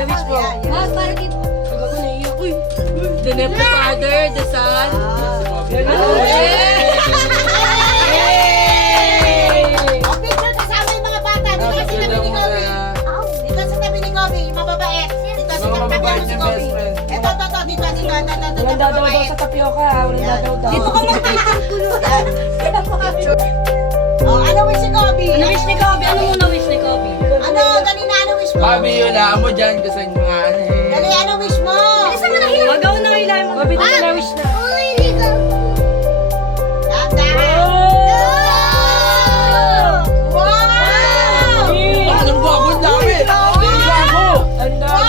Na-wish mo. Ah, para kay... Ako naiiyak. Uy! The name of the Father, the Son. O, picture kasama yung mga bata. Dito sa tabi ni Kobe. Dito sa tabi ni Kobe, yung mababait. Dito sa tabi mo si Kobe. Ito, dito. Walang dadaw daw sa tapioca ha. Walang dadaw daw. Dito ka magpicture kulo. O, ano wish si Kobe? Ano wish ni Kobe? Ano muna wish ni Kobe? Ano, dali na, ano wish mo? Sabi yun na mo dyan kasi nga ano eh. Dali, ano wish mo? Bilisan mo na hilo. Magaw na hilahin mo. Kobe, dito na wish na. Wow! Anong gwapo ang dami? Ang gwapo! Ang dami.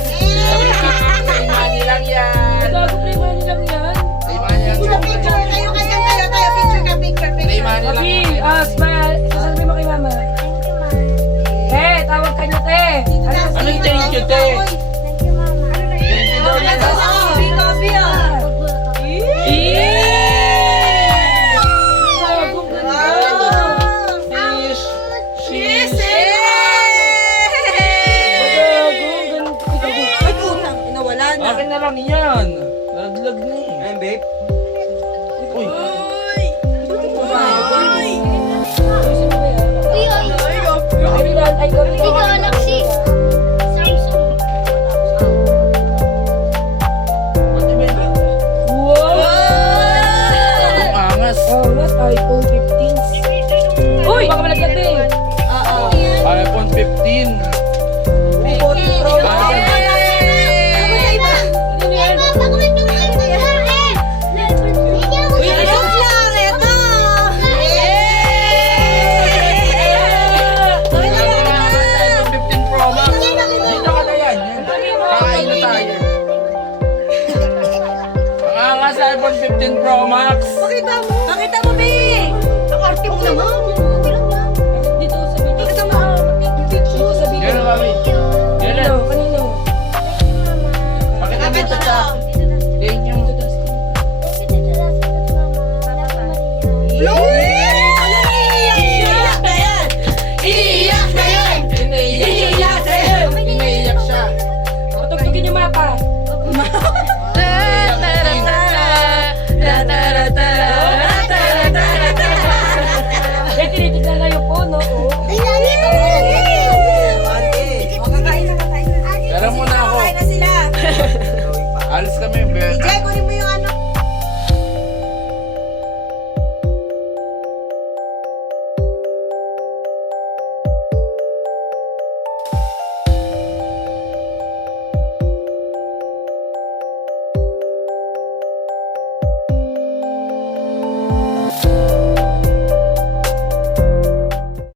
Sa imani lang yan. Gago, pre-money lang yan. Sa imani lang yan. Picture, tayo, picture ka, picture. Sa imani lang Kobe, yan. smile. Sasabihin mo kay mama. Tawag ka niya, te. Anong thank you, te? Thank you daw yan. Kobe, Gago, ganda. Fish. Fish. Ay, putang, inawala na. Akin na lang yan. Laglag na eh. Ayun, babe. Uy. Pati ba yun? Ang angas. iPhone 15. Uy! Baka malaglag din. iPhone 15. iPhone 15 Pro Max. Dito ka na yan. Kakain na tayo. Ang angas iPhone 15 Pro Max. Pakita mo, Be! Ang arte mo naman.